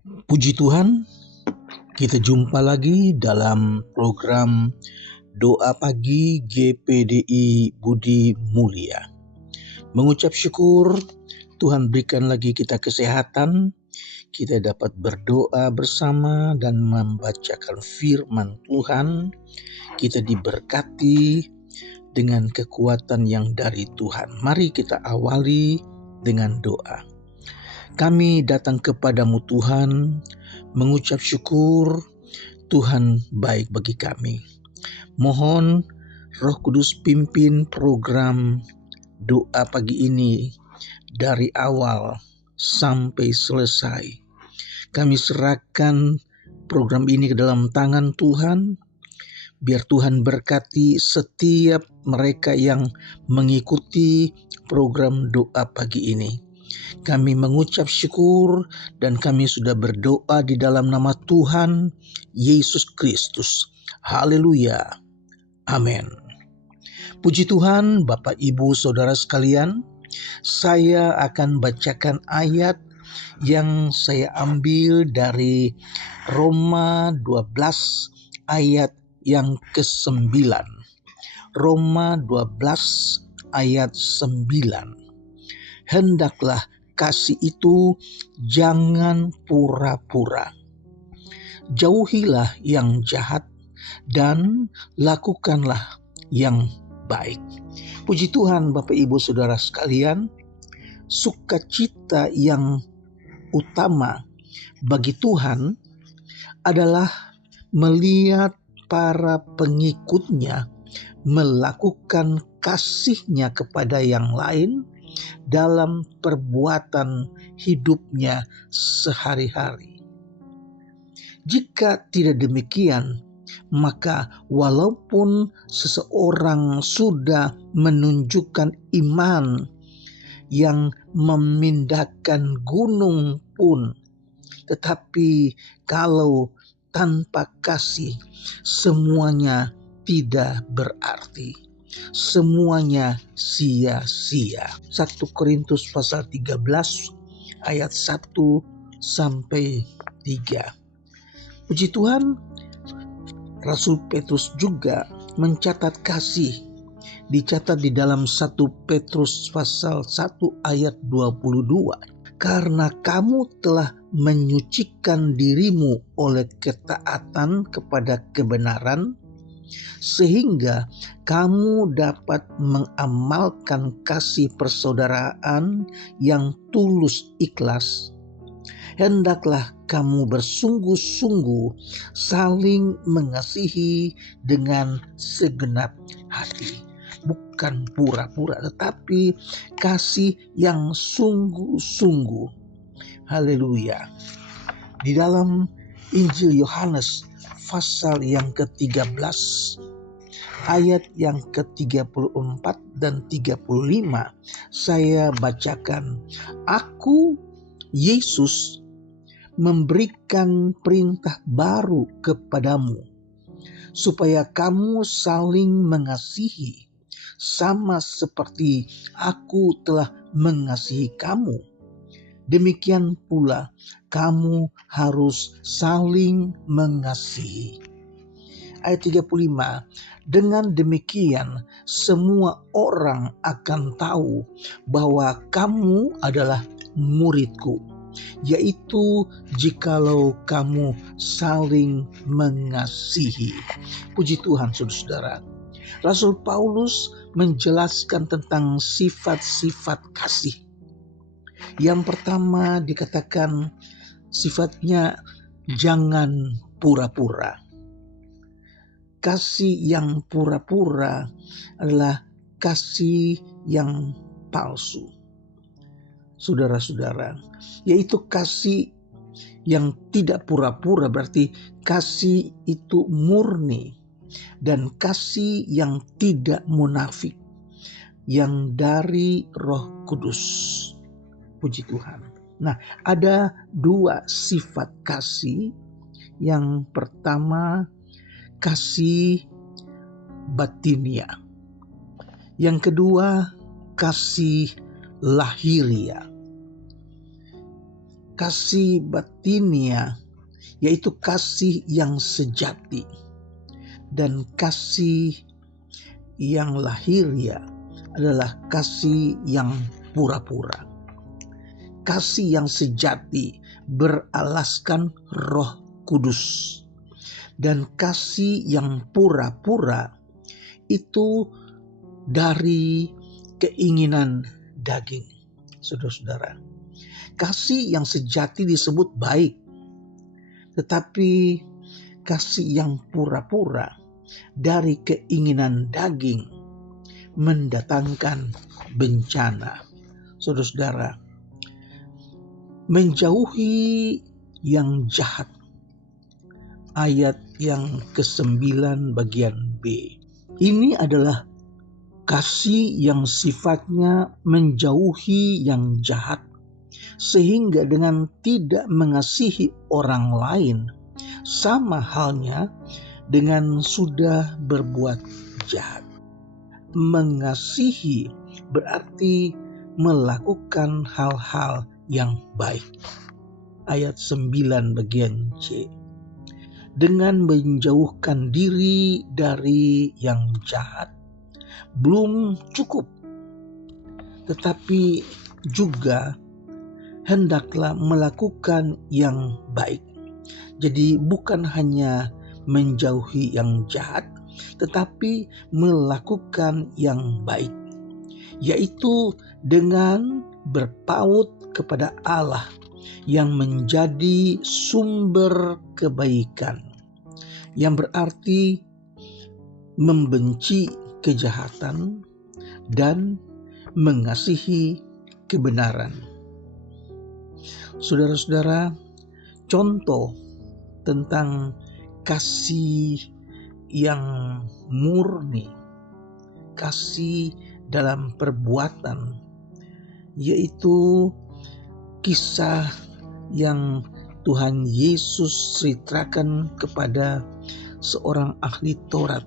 Puji Tuhan, kita jumpa lagi dalam program Doa Pagi GPDI Budi Mulia. Mengucap syukur, Tuhan berikan lagi kita kesehatan, kita dapat berdoa bersama dan membacakan firman Tuhan. Kita diberkati dengan kekuatan yang dari Tuhan. Mari kita awali dengan doa. Kami datang kepadamu Tuhan, mengucap syukur Tuhan baik bagi kami. Mohon Roh Kudus pimpin program doa pagi ini dari awal sampai selesai. Kami serahkan program ini ke dalam tangan Tuhan. Biar Tuhan berkati setiap mereka yang mengikuti program doa pagi ini. Kami mengucap syukur dan kami sudah berdoa di dalam nama Tuhan Yesus Kristus. Haleluya. Amin. Puji Tuhan, Bapak Ibu Saudara sekalian, saya akan bacakan ayat yang saya ambil dari Roma 12 ayat yang ke-9. Roma 12 ayat 9. Hendaklah kasih itu jangan pura-pura. Jauhilah yang jahat dan lakukanlah yang baik. Puji Tuhan Bapak Ibu Saudara sekalian, sukacita yang utama bagi Tuhan adalah melihat para pengikutnya melakukan kasihnya kepada yang lain dalam perbuatan hidupnya sehari-hari. Jika tidak demikian, maka walaupun seseorang sudah menunjukkan iman yang memindahkan gunung pun, tetapi kalau tanpa kasih, semuanya tidak berarti. Semuanya sia-sia. 1 Korintus pasal 13 ayat 1 sampai 3. Puji Tuhan, Rasul Petrus juga mencatat kasih. Dicatat di dalam 1 Petrus pasal 1 ayat 22. Karena kamu telah menyucikan dirimu oleh ketaatan kepada kebenaran, sehingga kamu dapat mengamalkan kasih persaudaraan yang tulus ikhlas. Hendaklah kamu bersungguh-sungguh saling mengasihi dengan segenap hati. Bukan pura-pura, tetapi kasih yang sungguh-sungguh. Haleluya. Di dalam Injil Yohanes pasal yang ke-13 ayat yang ke-34 dan 35 saya bacakan. Aku, Yesus, memberikan perintah baru kepadamu, supaya kamu saling mengasihi, sama seperti aku telah mengasihi kamu. Demikian pula kamu harus saling mengasihi. Ayat 35. Dengan demikian semua orang akan tahu bahwa kamu adalah muridku, yaitu jikalau kamu saling mengasihi. Puji Tuhan saudara-saudara. Rasul Paulus menjelaskan tentang sifat-sifat kasih. Yang pertama dikatakan sifatnya jangan pura-pura. Kasih yang pura-pura adalah kasih yang palsu. Saudara-saudara, yaitu kasih yang tidak pura-pura, berarti kasih itu murni dan kasih yang tidak munafik, yang dari Roh Kudus. Puji Tuhan. Nah, ada dua sifat kasih. Yang pertama, kasih batinia. Yang kedua, kasih lahiria. kasih batinia, yaitu kasih yang sejati, dan kasih yang lahiriah adalah kasih yang pura-pura. Kasih yang sejati beralaskan Roh Kudus, dan kasih yang pura-pura itu dari keinginan daging. Saudara-saudara, kasih yang sejati disebut baik, tetapi kasih yang pura-pura dari keinginan daging mendatangkan bencana. Saudara-saudara, menjauhi yang jahat, ayat yang ke-9 bagian B. Ini adalah kasih yang sifatnya menjauhi yang jahat, sehingga dengan tidak mengasihi orang lain sama halnya dengan sudah berbuat jahat. Mengasihi berarti melakukan hal-hal yang baik. Ayat 9 bagian C. Dengan menjauhkan diri dari yang jahat belum cukup, tetapi juga hendaklah melakukan yang baik. Jadi bukan hanya menjauhi yang jahat, tetapi melakukan yang baik, yaitu dengan berpaut kepada Allah yang menjadi sumber kebaikan, yang berarti membenci kejahatan dan mengasihi kebenaran. Saudara-saudara, contoh tentang kasih yang murni, kasih dalam perbuatan, yaitu kisah yang Tuhan Yesus ceritakan kepada seorang ahli Taurat,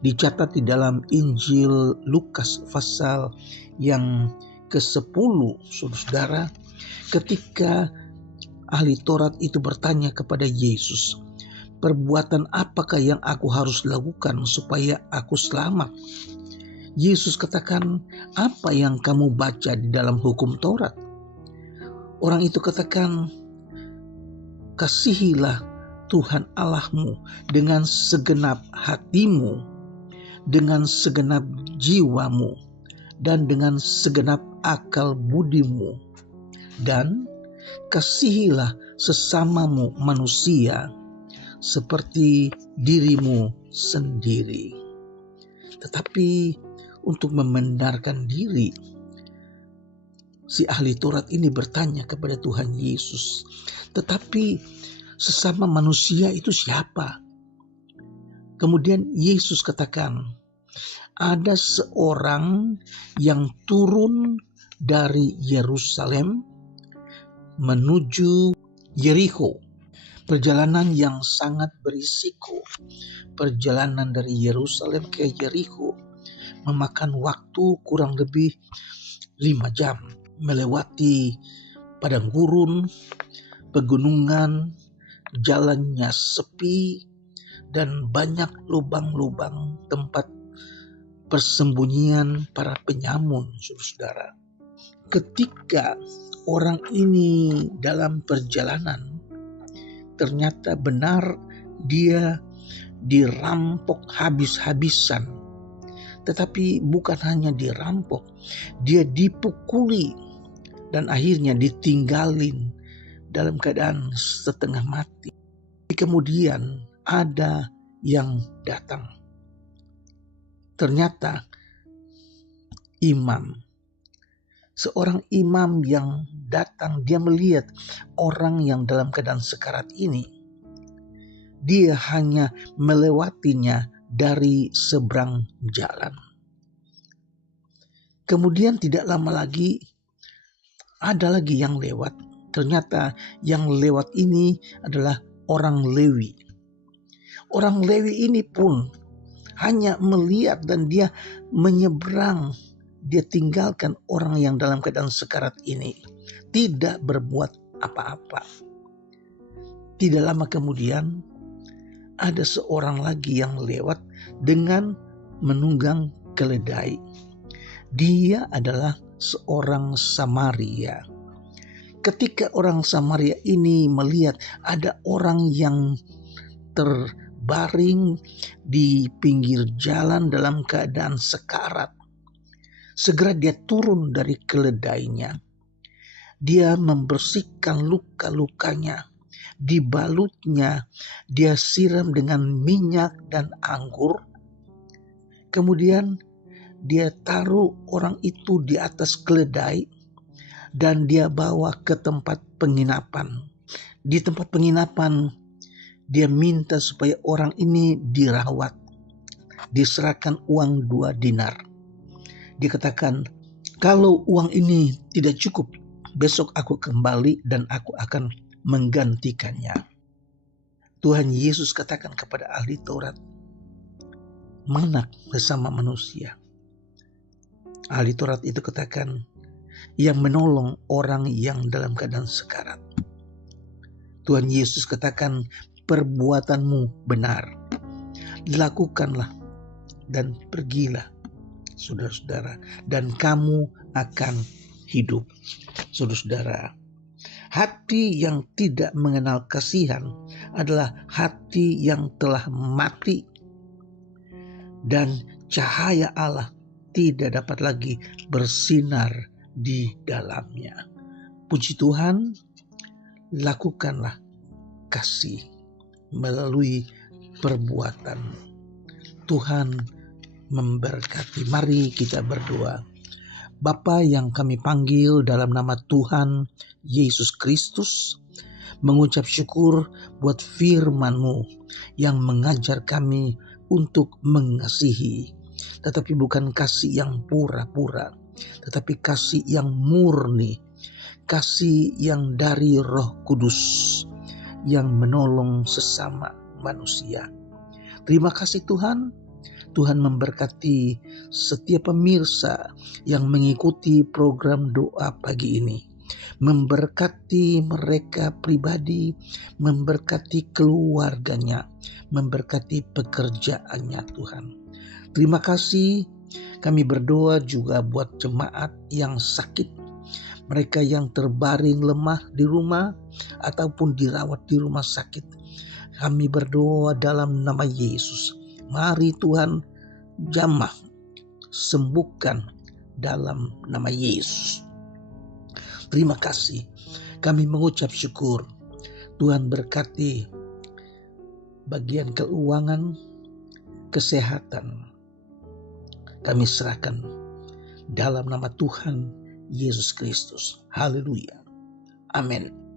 dicatat di dalam Injil Lukas pasal yang ke-10, saudara, ketika ahli Taurat itu bertanya kepada Yesus, "Perbuatan apakah yang aku harus lakukan supaya aku selamat?" Yesus katakan, "Apa yang kamu baca di dalam hukum Taurat?" Orang itu katakan, "Kasihilah Tuhan Allahmu dengan segenap hatimu, dengan segenap jiwamu, dan dengan segenap akal budimu, dan kasihilah sesamamu manusia seperti dirimu sendiri." Tetapi untuk membenarkan diri, si ahli Taurat ini bertanya kepada Tuhan Yesus, "Tetapi sesama manusia itu siapa?" Kemudian Yesus katakan, "Ada seorang yang turun dari Yerusalem menuju Yerikho." Perjalanan yang sangat berisiko. Perjalanan dari Yerusalem ke Yerikho memakan waktu kurang lebih 5 jam. Melewati padang gurun, pegunungan, jalannya sepi, dan banyak lubang-lubang tempat persembunyian para penyamun, saudara. Ketika orang ini dalam perjalanan, ternyata benar dia dirampok habis-habisan. Tetapi bukan hanya dirampok, dia dipukuli dan akhirnya ditinggalin dalam keadaan setengah mati. Kemudian ada yang datang. Ternyata seorang imam yang datang, dia melihat orang yang dalam keadaan sekarat ini. Dia hanya melewatinya dari seberang jalan. Kemudian tidak lama lagi ada lagi yang lewat. Ternyata yang lewat ini adalah orang Lewi. Orang Lewi ini pun hanya melihat dan dia menyeberang. Dia tinggalkan orang yang dalam keadaan sekarat ini. Tidak berbuat apa-apa. Tidak lama kemudian ada seorang lagi yang lewat dengan menunggang keledai. Dia adalah seorang Samaria. Ketika orang Samaria ini melihat ada orang yang terbaring di pinggir jalan dalam keadaan sekarat, segera dia turun dari keledainya. Dia membersihkan luka-lukanya, dibalutnya, dia siram dengan minyak dan anggur. Kemudian dia taruh orang itu di atas keledai dan dia bawa ke tempat penginapan. Di tempat penginapan dia minta supaya orang ini dirawat. Diserahkan uang 2 dinar. Dia katakan, kalau uang ini tidak cukup, besok aku kembali dan aku akan menggantikannya. Tuhan Yesus katakan kepada ahli Taurat, mana bersama manusia? Ahli Taurat itu katakan, yang menolong orang yang dalam keadaan sekarat. Tuhan Yesus katakan, perbuatanmu benar. Lakukanlah dan pergilah, saudara-saudara, dan kamu akan hidup. Saudara-saudara, hati yang tidak mengenal kasihan adalah hati yang telah mati, dan cahaya Allah tidak dapat lagi bersinar di dalamnya. Puji Tuhan, lakukanlah kasih melalui perbuatan. Tuhan memberkati. Mari kita berdoa. Bapa yang kami panggil dalam nama Tuhan Yesus Kristus, mengucap syukur buat firman-Mu yang mengajar kami untuk mengasihi, tetapi bukan kasih yang pura-pura, tetapi kasih yang murni, kasih yang dari Roh Kudus yang menolong sesama manusia. Terima kasih Tuhan. Tuhan memberkati setiap pemirsa yang mengikuti program doa pagi ini. Memberkati mereka pribadi, memberkati keluarganya, memberkati pekerjaannya Tuhan. Terima kasih. Kami berdoa juga buat jemaat yang sakit, mereka yang terbaring lemah di rumah ataupun dirawat di rumah sakit. Kami berdoa dalam nama Yesus. Mari Tuhan jamah, sembuhkan dalam nama Yesus. Terima kasih. Kami mengucap syukur. Tuhan berkati bagian keuangan, kesehatan. Kami serahkan dalam nama Tuhan Yesus Kristus. Haleluya. Amin.